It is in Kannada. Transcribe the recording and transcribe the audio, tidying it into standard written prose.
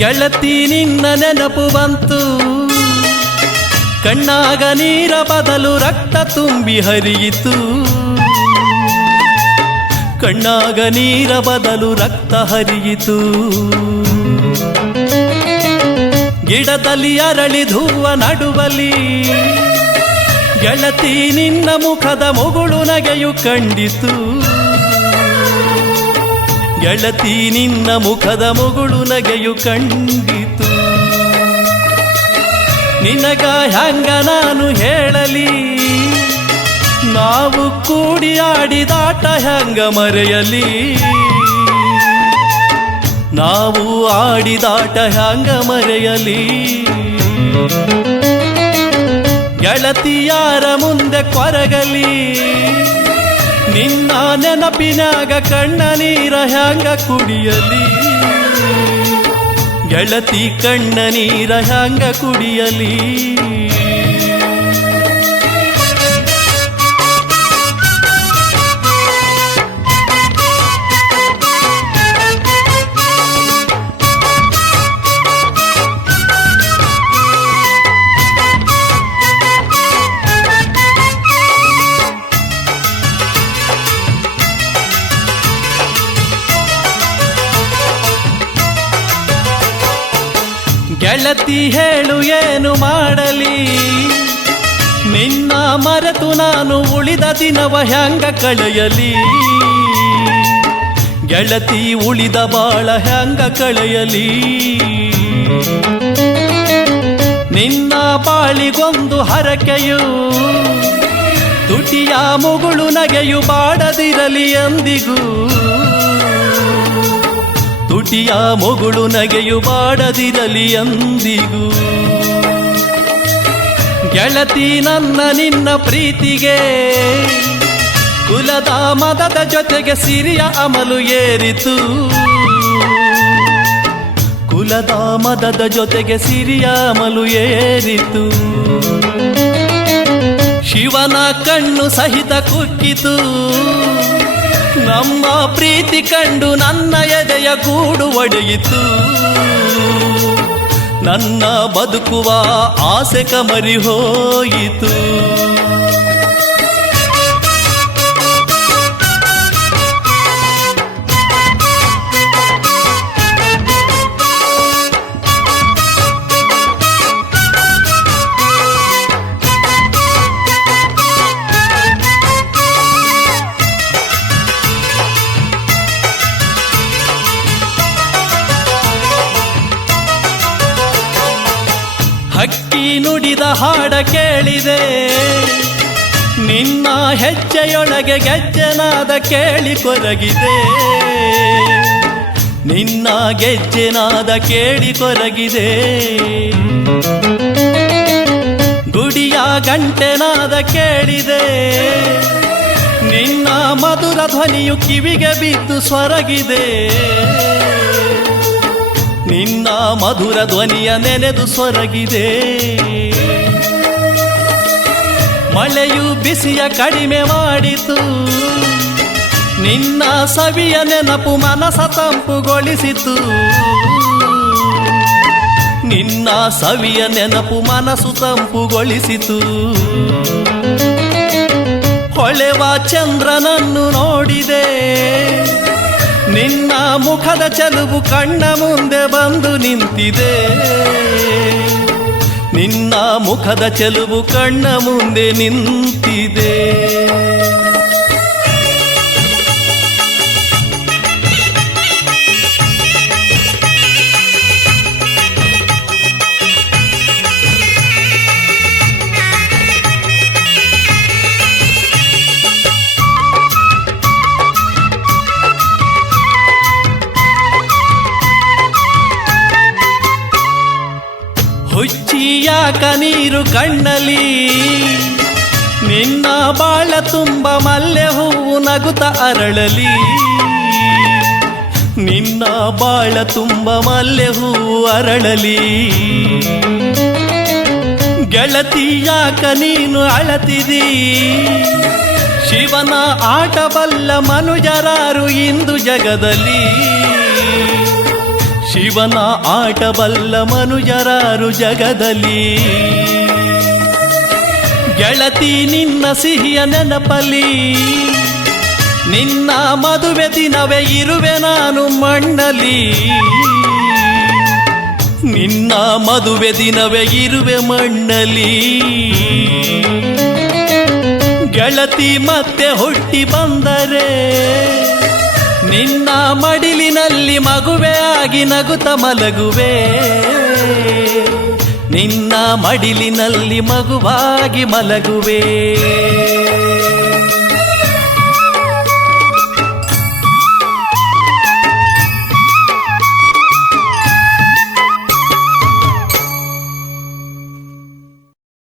ಗೆಳತಿ ನಿನ್ನ ನೆನಪು ಬಂತು, ಕಣ್ಣಾಗ ನೀರ ಬದಲು ರಕ್ತ ತುಂಬಿ ಹರಿಯಿತು. ಕಣ್ಣಾಗ ನೀರ ಬದಲು ರಕ್ತ ಹರಿಯಿತು. ಗಿಡದಲ್ಲಿ ಅರಳಿಧೂವ ನಡುವಲಿ ಗೆಳತಿ ನಿನ್ನ ಮುಖದ ಮುಗುಳು ನಗೆಯು ಕಂಡಿತು. ಗೆಳತಿ ನಿನ್ನ ಮುಖದ ಮುಗುಳು ನಗೆಯು ಕಂಡಿತು. ನಿನಗ ಹ್ಯಾಂಗ ನಾನು ಹೇಳಲಿ, ನಾವು ಕೂಡಿ ಆಡಿದಾಟ ಹ್ಯಾಂಗ ಮರೆಯಲಿ. ನಾವು ಆಡಿದಾಟ ಹ್ಯಾಂಗ ಮರೆಯಲಿ. ಗೆಳತಿಯಾರ ಮುಂದೆ ಕೊರಗಲಿ, ನಿನ್ನ ನೆನಪಿನಾಗ ಕಣ್ಣ ನೀರ ಹ್ಯಾಂಗ ಕುಡಿಯಲಿ. ಗೆಳತಿ ಕಣ್ಣ ನೀರ ಹ್ಯಾಂಗ ಕುಡಿಯಲಿ. ಗೆಳತಿ ಹೇಳು ಏನು ಮಾಡಲಿ, ನಿನ್ನ ಮರೆತು ನಾನು ಉಳಿದ ದಿನವ ಹ್ಯಾಂಗ ಕಳೆಯಲಿ. ಗೆಳತಿ ಉಳಿದ ಬಾಳ ಹ್ಯಾಂಗ ಕಳೆಯಲಿ. ನಿನ್ನ ಬಾಳಿಗೊಂದು ಹರಕೆಯು, ತುಟಿಯ ಮುಗುಳು ನಗೆಯು ಬಾಡದಿರಲಿ ಎಂದಿಗೂ. ತುಟಿಯ ಮುಗುಳು ನಗೆಯು ಬಾಡದಿರಲಿ ಎಂದಿಗೂ. ಗೆಳತಿ ನನ್ನ ನಿನ್ನ ಪ್ರೀತಿಗೆ ಕುಲದ ಮದದ ಜೊತೆಗೆ ಸಿರಿಯ ಅಮಲು ಏರಿತು. ಕುಲದ ಮದದ ಜೊತೆಗೆ ಸಿರಿಯ ಅಮಲು ಏರಿತು. ಶಿವನ ಕಣ್ಣು ಸಹಿತ ಕುಕ್ಕಿತು. ನಮ್ಮ ಪ್ರೀತಿ ಕಂಡು ನನ್ನ ಎದೆಯ ಗೂಡು ಒಡೆಯಿತು. ನನ್ನ ಬದುಕುವ ಆಸೆ ಕಮರಿ ಹೋಯಿತು. ಹಕ್ಕಿ ನುಡಿದ ಹಾಡ ಕೇಳಿದೆ, ನಿನ್ನ ಹೆಜ್ಜೆಯೊಳಗೆ ಗೆಜ್ಜೆನಾದ ಕೇಳಿ ಕೊರಗಿದೆ. ನಿನ್ನ ಗೆಜ್ಜೆನಾದ ಕೇಳಿ ಕೊರಗಿದೆ. ಗುಡಿಯ ಗಂಟೆನಾದ ಕೇಳಿದೆ, ನಿನ್ನ ಮಧುರ ಧ್ವನಿಯು ಕಿವಿಗೆ ಬಿದ್ದು ಸ್ವರಗಿದೆ. ನಿನ್ನ ಮಧುರ ಧ್ವನಿಯ ನೆನೆದು ಸೊರಗಿದೆ. ಮಳೆಯು ಬಿಸಿಯ ಕಡಿಮೆ ಮಾಡಿತು. ನಿನ್ನ ಸವಿಯ ನೆನಪು ಮನಸ ತಂಪುಗೊಳಿಸಿತು. ನಿನ್ನ ಸವಿಯ ನೆನಪು ಮನಸ್ಸು ತಂಪುಗೊಳಿಸಿತು. ಹೊಳೆವ ಚಂದ್ರನನ್ನು ನೋಡಿದೆ, ನಿನ್ನ ಮುಖದ ಚೆಲುವು ಕಣ್ಣ ಮುಂದೆ ಬಂದು ನಿಂತಿದೆ. ನಿನ್ನ ಮುಖದ ಚೆಲುವು ಕಣ್ಣ ಮುಂದೆ ನಿಂತಿದೆ. ಹುಚ್ಚಿಯಾಕ ನೀರು ಕಣ್ಣಲಿ, ನಿನ್ನ ಬಾಳ ತುಂಬ ಮಲ್ಲೆ ಹೂವು ನಗುತ್ತ ಅರಳಲಿ. ನಿನ್ನ ಬಾಳ ತುಂಬ ಮಲ್ಲೆ ಹೂವು ಅರಳಲಿ. ಗೆಳತಿಯಾಕ ನೀನು ಅಳತಿದಿ, ಶಿವನ ಆಟಬಲ್ಲ ಮನುಜರಾರು ಇಂದು ಜಗದಲ್ಲಿ. ಶಿವನ ಆಟಬಲ್ಲ ಮನುಜರಾರು ಜಗದಲ್ಲಿ ಗೆಳತಿ ನಿನ್ನ ಸಿಹಿಯ ನೆನಪಲಿ ನಿನ್ನ ಮದುವೆ ದಿನವೇ ಇರುವೆ ನಾನು ಮಣ್ಣಲಿ ನಿನ್ನ ಮದುವೆ ದಿನವೇ ಇರುವೆ ಮಣ್ಣಲಿ ಗೆಳತಿ ಮತ್ತೆ ಹುಟ್ಟಿ ಬಂದರೆ ನಿನ್ನ ಮಡಿಲಿನಲ್ಲಿ ಮಗುವೆ ಆಗಿ ನಗುತ್ತ ಮಲಗುವೆ ನಿನ್ನ ಮಡಿಲಿನಲ್ಲಿ ಮಗುವಾಗಿ ಮಲಗುವೆ